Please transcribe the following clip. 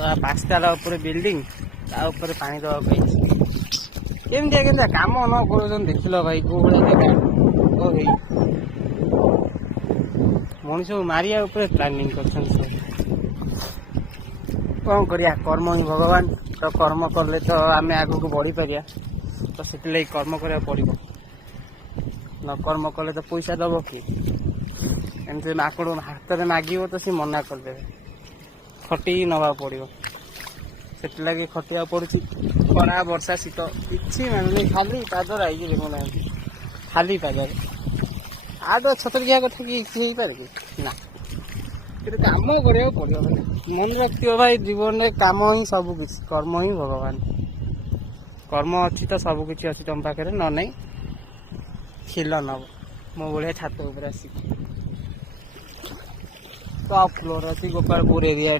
पाँचताला ऊपर बिल्डिंग ता ऊपर पानी दवा केमती केमती काम न कर देखिल भाई कौ भाई मनीष मारिया प्लानिंग कर कौन करिया कर्म ही भगवान तो कर्म कले तो आम आग को बढ़ी पारिया तो से कर्म करा पड़ो न कर्म कले तो पैसा दब कि एमती आकड़ हाथ में मागिब तो सी मना करदे खटी नवा पड़ो से लगे खटिया पड़ी खरा वर्षा शीत कि मानी खाली पादर आई देखुना खाली पादर आठ छतरिया कथा कि पारे कि ना काम करा पड़ो मन रखियो भाई जीवन में काम ही सब किछ कर्म ही भगवान कर्म अच्छी तो सब किछ अच्छी तुम पाखे न नहीं खिल नब मो भाया छात उपर आसिक टॉप फ्लोर अच्छी गोपालपुर एरिया।